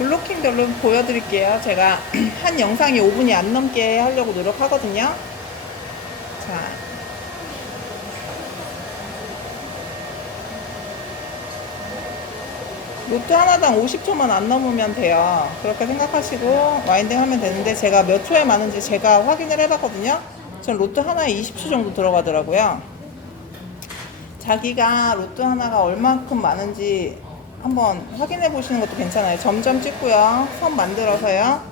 블로킹별로 보여드릴게요. 제가 한 영상이 5분이 안 넘게 하려고 노력하거든요. 자. 로트 하나당 50초만 안 넘으면 돼요. 그렇게 생각하시고 와인딩 하면 되는데 제가 몇 초에 많은지 제가 확인을 해봤거든요. 전 로트 하나에 20초 정도 들어가더라고요. 자기가 로트 하나가 얼만큼 많은지 한번 확인해 보시는 것도 괜찮아요. 점점 찍고요. 선 만들어서요.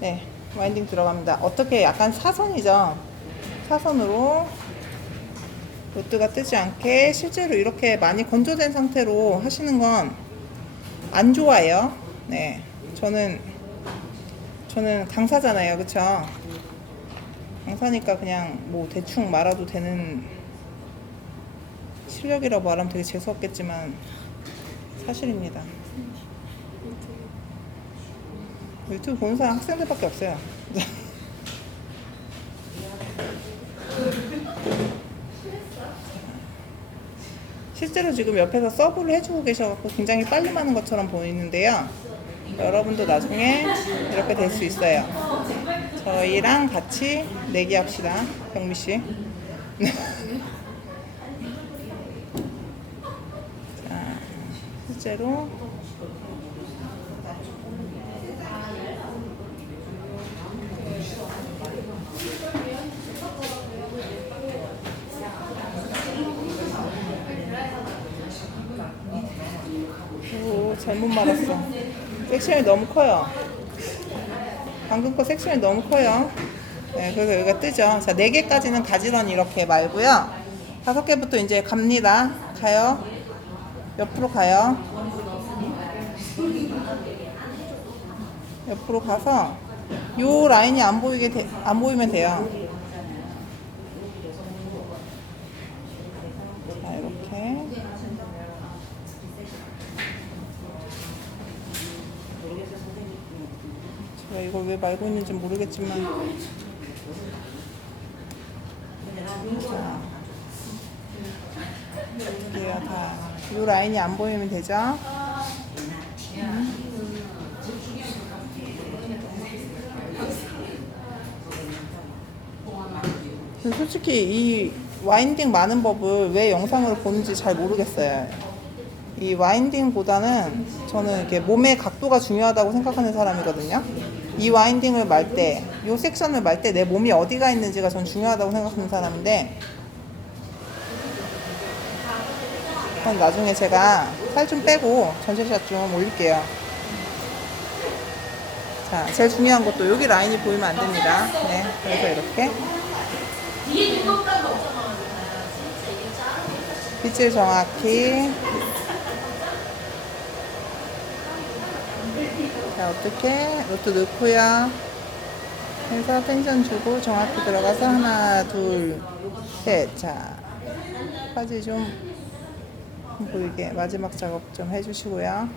네, 와인딩 들어갑니다. 어떻게 약간 사선이죠? 사선으로 로트가 뜨지 않게 실제로 이렇게 많이 건조된 상태로 하시는 건 안 좋아해요. 네, 저는 저는 강사잖아요, 그쵸? 강사니까 그냥 뭐 대충 말아도 되는 실력이라고 말하면 되게 재수없겠지만 사실입니다. 유튜브 보는 사람 학생들밖에 없어요. 실제로 지금 옆에서 서브를 해주고 계셔갖고 굉장히 빨리 마는 것처럼 보이는데요. 여러분도 나중에 이렇게 될 수 있어요. 저희랑 같이 내기합시다, 경미 씨. 실제로 오, 잘못 말았어. 섹션이 너무 커요. 방금 거 섹션이 너무 커요. 네, 그래서 여기가 뜨죠. 자, 네 개까지는 가지런히 이렇게 말고요. 다섯 개부터 이제 갑니다. 가요. 옆으로 가요. 옆으로 가서 요 라인이 안 보이게 돼- 안 보이면 돼요. 자, 이렇게. 제가 이걸 왜 말고 있는지 모르겠지만 자 이게요 다 이 라인이 안 보이면 되죠 음. 솔직히 이 와인딩 많은 법을 왜 영상으로 보는지 잘 모르겠어요. 이 와인딩보다는 저는 이렇게 몸의 각도가 중요하다고 생각하는 사람이거든요. 이 와인딩을 말 때, 이 섹션을 말 때 내 몸이 어디가 있는지가 전 중요하다고 생각하는 사람인데, 그건 나중에 제가 살 좀 빼고 전체샷 좀 올릴게요. 자, 제일 중요한 것도 여기 라인이 보이면 안 됩니다. 네, 그래서 이렇게. 빛을 정확히 자 어떻게 로트 넣고요 해서 텐션 주고 정확히 들어가서 하나 둘 셋 자 까지 좀 보이게 마지막 작업 좀 해주시고요